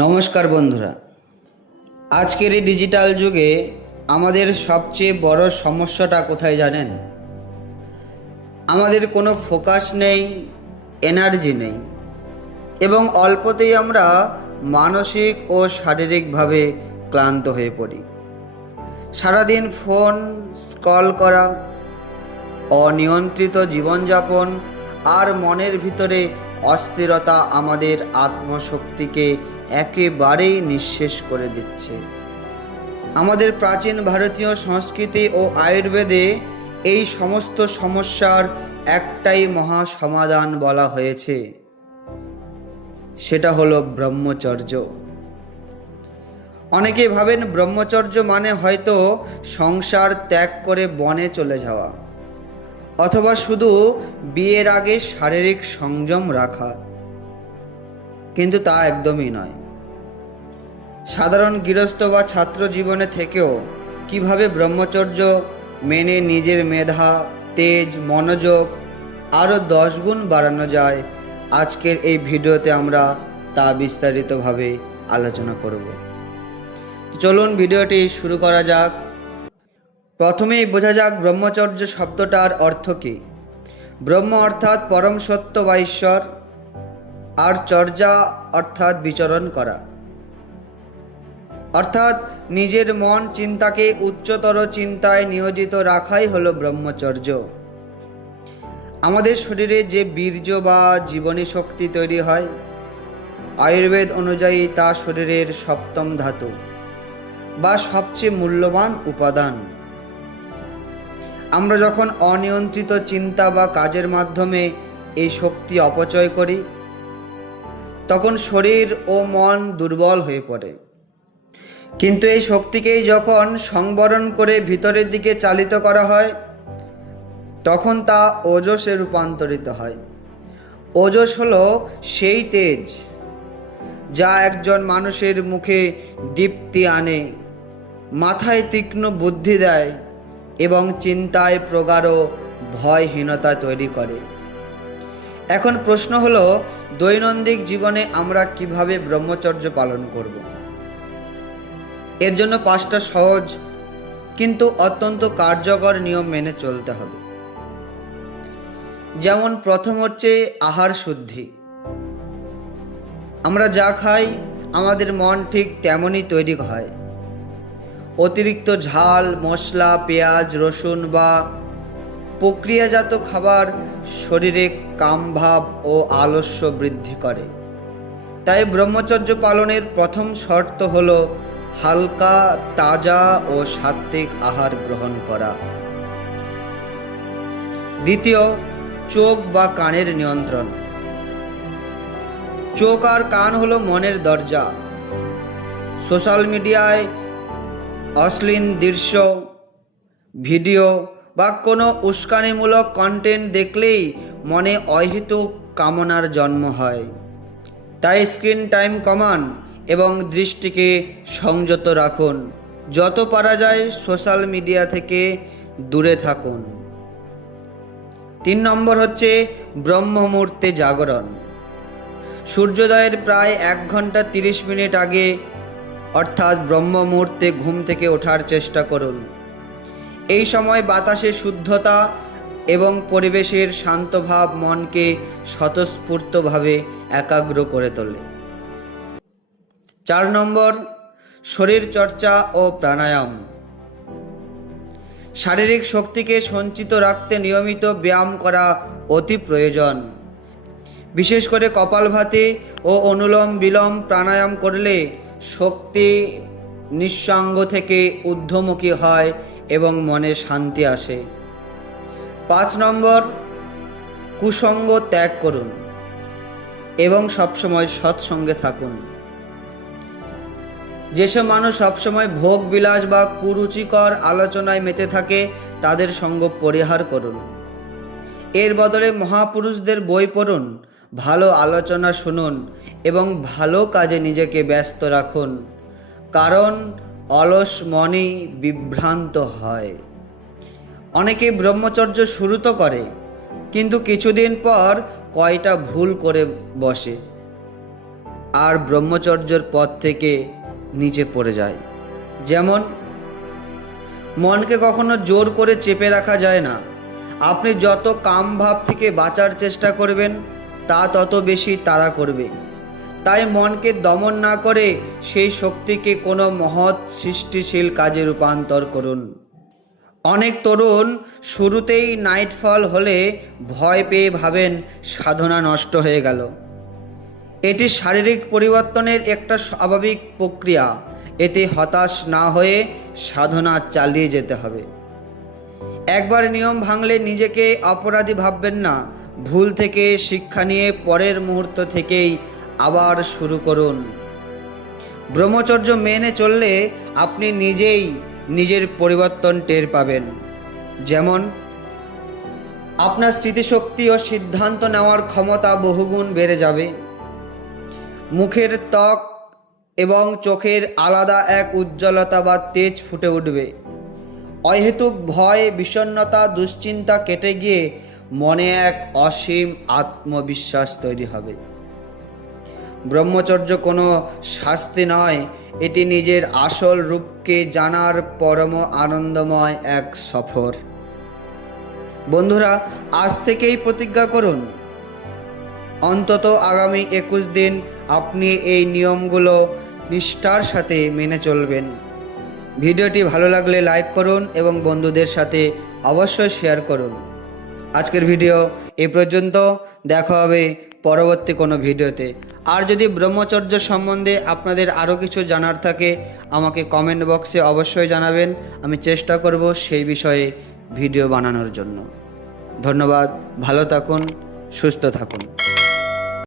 নমস্কার বন্ধুরা, আজকের এই ডিজিটাল যুগে আমাদের সবচেয়ে বড় সমস্যাটা কোথায় জানেন? আমাদের কোনো ফোকাস নেই, এনার্জি নেই এবং অল্পতেই আমরা মানসিক ও শারীরিকভাবে ক্লান্ত হয়ে পড়ি। সারাদিন ফোন স্ক্রল করা, অনিয়ন্ত্রিত জীবনযাপন আর মনের ভিতরে অস্থিরতা আমাদের আত্মশক্তিকে একেবারেই নিঃশেষ করে দিচ্ছে। আমাদের প্রাচীন ভারতীয় সংস্কৃতি ও আয়ুর্বেদে এই সমস্ত সমস্যার একটাই মহা সমাধান বলা হয়েছে, সেটা হলো ব্রহ্মচর্য। অনেকে ভাবেন ব্রহ্মচর্য মানে হয়তো সংসার ত্যাগ করে বনে চলে যাওয়া, অথবা শুধু বিয়ের আগে শারীরিক সংযম রাখা, কিন্তু তা একদমই নয়। সাধারণ গৃহস্থ বা ছাত্র জীবনে থেকেও কিভাবে ব্রহ্মচর্য মেনে নিজের মেধা, তেজ, মনোযোগ আরও 10 গুণ বাড়ানো যায়, আজকের এই ভিডিওতে আমরা তা বিস্তারিতভাবে আলোচনা করব। চলুন ভিডিওটি শুরু করা যাক। প্রথমেই বোঝা যাক ব্রহ্মচর্য শব্দটার অর্থ কী। ব্রহ্ম অর্থাৎ পরম সত্য বা ঈশ্বর, আর চর্যা অর্থাৎ বিচরণ করা, অর্থাৎ নিজের মন চিন্তাকে উচ্চতর চিন্তায় নিয়োজিত রাখাই হলো ব্রহ্মচর্য। আমাদের শরীরে যে বীর্য বা জীবনী শক্তি তৈরি হয়, আয়ুর্বেদ অনুযায়ী তা শরীরের সপ্তম ধাতু বা সবচেয়ে মূল্যবান উপাদান। আমরা যখন অনিয়ন্ত্রিত চিন্তা বা কাজের মাধ্যমে এই শক্তি অপচয় করি, তখন শরীর ও মন দুর্বল হয়ে পড়ে। কিন্তু এই শক্তিকেই যখন সংবরণ করে ভিতরের দিকে চালিত করা হয়, তখন তা ওজসে রূপান্তরিত হয়। ওজস হলো সেই তেজ যা একজন মানুষের মুখে দীপ্তি আনে, মাথায় তীক্ষ্ণ বুদ্ধি দেয় এবং চিন্তায় প্রগাঢ় ভয়হীনতা তৈরি করে। এখন প্রশ্ন হলো, দৈনন্দিন জীবনে আমরা কিভাবে ব্রহ্মচর্য পালন করব? এর জন্য 5টা সহজ কিন্তু অত্যন্ত কার্যকর নিয়ম মেনে চলতে হবে। যেমন প্রথম হচ্ছে আহার শুদ্ধি। আমরা যা খাই আমাদের মন ঠিক তেমনই তৈরি হয়। অতিরিক্ত ঝাল, মশলা, পেঁয়াজ, রসুন বা প্রক্রিয়াজাত খাবার শরীরে কামভাব ও আলস্য বৃদ্ধি করে। তাই ব্রহ্মচর্য পালনের প্রথম শর্ত হলো হালকা, তাজা ও সাত্ত্বিক আহার গ্রহণ করা। দ্বিতীয়, চোখ বা কানের নিয়ন্ত্রণ। চোখ আর কান হলো মনের দরজা। সোশ্যাল মিডিয়ায় অশ্লীল দৃশ্য, ভিডিও বা কোনো উস্কানিমূলক কন্টেন্ট দেখলেই মনে অহেতুক কামনার জন্ম হয়। তাই স্ক্রিন টাইম কমান এবং দৃষ্টিকে সংযত রাখুন। যত পারা যায় সোশ্যাল মিডিয়া থেকে দূরে থাকুন। 3 নম্বর হচ্ছে ব্রহ্ম মুহূর্তে জাগরণ। সূর্যোদয়ের প্রায় 1 ঘন্টা 30 মিনিট আগে অর্থাৎ ব্রহ্ম মুহূর্তে ঘুম থেকে ওঠার চেষ্টা করুন। এই সময় বাতাসে শুদ্ধতা এবং পরিবেশের শান্তভাব মনকে স্বতঃস্ফূর্তভাবে একাগ্র করে তোলে। 4 নম্বর, শরীর চর্চা ও প্রাণায়াম। শারীরিক শক্তিকে সঞ্চিত রাখতে নিয়মিত ব্যায়াম করা অতি প্রয়োজন। বিশেষ করে কপালভাতি ও অনুলোম বিলোম প্রাণায়াম করলে শক্তি নিঃসঙ্গ থেকে ঊর্ধ্বমুখী হয় এবং মনে শান্তি আসে। 5 নম্বর, কুসঙ্গ ত্যাগ করুন এবং সবসময় সৎসঙ্গে থাকুন। যেসব মানুষ সবসময় ভোগ বিলাস বা কুরুচিকর আলোচনায় মেতে থাকে, তাদের সঙ্গ পরিহার করুন। এর বদলে মহাপুরুষদের বই পড়ুন, ভালো আলোচনা শুনুন এবং ভালো কাজে নিজেকে ব্যস্ত রাখুন, কারণ অলস মনই বিভ্রান্ত হয়। অনেকে ব্রহ্মচর্য শুরু তো করে, কিন্তু কিছুদিন পর কয়টা ভুল করে বসে। আর ব্রহ্মচর্যের পথ থেকে নিচে পড়ে যায়। যেমন মনকে কখনো জোর করে চেপে রাখা যায় না। আপনি যত কাম ভাব থেকে বাঁচার চেষ্টা করবেন তা তত বেশি তাড়া করবে। তাই মনকে দমন না করে সেই শক্তিকে কোনো মহৎ সৃষ্টিশীল কাজে রূপান্তর করুন। অনেক তরুণ শুরুতেই নাইটফল হলে ভয় পেয়ে ভাবেন সাধনা নষ্ট হয়ে গেল। এটি শারীরিক পরিবর্তনের একটা স্বাভাবিক প্রক্রিয়া। এতে হতাশ না হয়ে সাধনা চালিয়ে যেতে হবে। একবার নিয়ম ভাঙলে নিজেকে অপরাধী ভাববেন না। ভুল থেকে শিক্ষা নিয়ে পরের মুহূর্ত থেকেই আবার শুরু করুন। ব্রহ্মচর্য মেনে চললে আপনি নিজেই নিজের পরিবর্তন টের পাবেন। যেমন আপনার স্মৃতিশক্তি ও সিদ্ধান্ত নেওয়ার ক্ষমতা বহুগুণ বেড়ে যাবে। মুখের ত্বক এবং চোখের আলাদা এক উজ্জ্বলতা বা তেজ ফুটে উঠবে। অহেতুক ভয়, বিষণ্ণতা, দুশ্চিন্তা কেটে গিয়ে মনে এক অসীম আত্মবিশ্বাস তৈরি হবে। ব্রহ্মচর্য কোনো শাস্তি নয়, এটি নিজের আসল রূপকে জানার পরম আনন্দময় এক সফর। বন্ধুরা, আজ থেকেই প্রতিজ্ঞা করুন, অন্তত আগামী 21 দিন আপনি এই নিয়মগুলো নিষ্ঠার সাথে মেনে চলবেন। ভিডিওটি ভালো লাগলে লাইক করুন এবং বন্ধুদের সাথে অবশ্যই শেয়ার করুন। আজকের ভিডিও এই পর্যন্ত। দেখা হবে পরবর্তী কোনো ভিডিওতে। আর যদি ব্রহ্মচর্য সম্বন্ধে আপনাদের আরও কিছু জানার থাকে আমাকে কমেন্ট বক্সে অবশ্যই জানাবেন। আমি চেষ্টা করব সেই বিষয়ে ভিডিও বানানোর জন্য। ধন্যবাদ। ভালো থাকুন, সুস্থ থাকুন।